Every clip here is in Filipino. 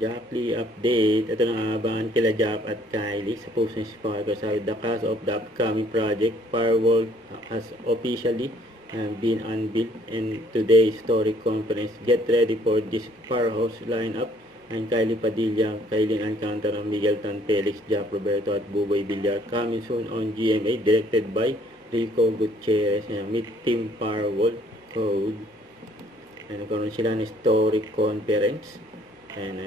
Jackie update. Ito na abangan kila Jack at Kylie sa post ng Sparkle. Sabi, the cast of the upcoming project Firewall has officially been unveiled in today's story conference. Get ready for this powerhouse lineup. And Kylie Padilla, Kylie Alcantara, Miguel Tan, Felix, Jack Roberto at Buboy Villar. Coming soon on GMA, directed by Rico Gutierrez. Meet Team Firewall Code. And nagkaroon sila ng story conference. And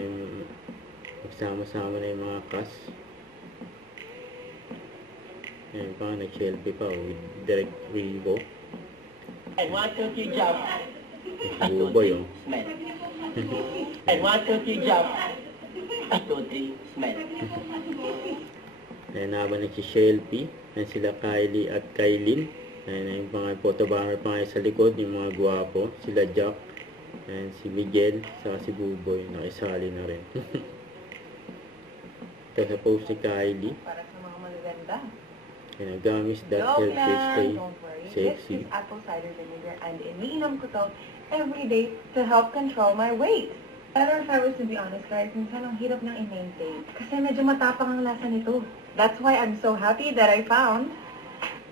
magsama-sama na yung mga cast. And pa, nag-selfie pa with Direct Rivo. And 1, 2, 3, jump. Buboy, oh. Smell. And 1, 2, 3, jump. 1, 2, 3, smell. Ayan, habang nag-selfie. Ayan sila Kylie at Kylin. Ayan yung mga photobanner pa nga sa likod, yung mga gwapo. Sila Jack. Ayan si Miguel, saka si Buboy. Nakisali na rin. Ito sa post ni Kylie. Para sa mga magaganda. Ayan, gamis that Joke help you stay lang, don't worry. sexy. This is apple cider vinegar and iniinom ko to every day to help control my weight. Pero if I was to be honest, guys, minsan ang hirap nang i-maintain. Kasi medyo matapang ang lasa nito. That's why I'm so happy that I found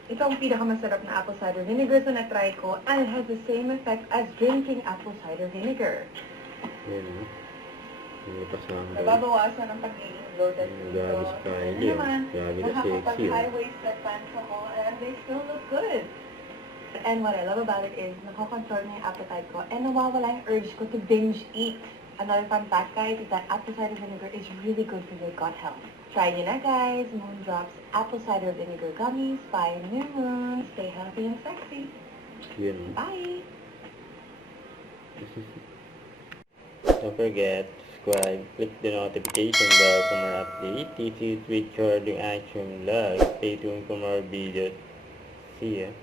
ito ang pinakamasarap na apple cider vinegar so na-try ko and it has the same effect as drinking apple cider vinegar. Ayan, oh. May kasama rin. Nababawasan ang pagiging bloated Ang dito. gabi si Kylie, oh. Grabe na sexy, oh. Nakakapag-high-waisted pants ako and they still look good. And what I love about it is nakocontrol na yung appetite ko and nawawala yung urge ko to binge eat. Another fun fact, guys, is that apple cider vinegar is really good for your gut health. Try nyo na, guys. Moondrops Apple Cider Vinegar Gummies by New Moon. Stay healthy and sexy. Yun, oh. Bye! Don't forget, subscribe, click the notification bell for more updates. This is Richard, yung action vlog. Stay tuned for more videos. See ya.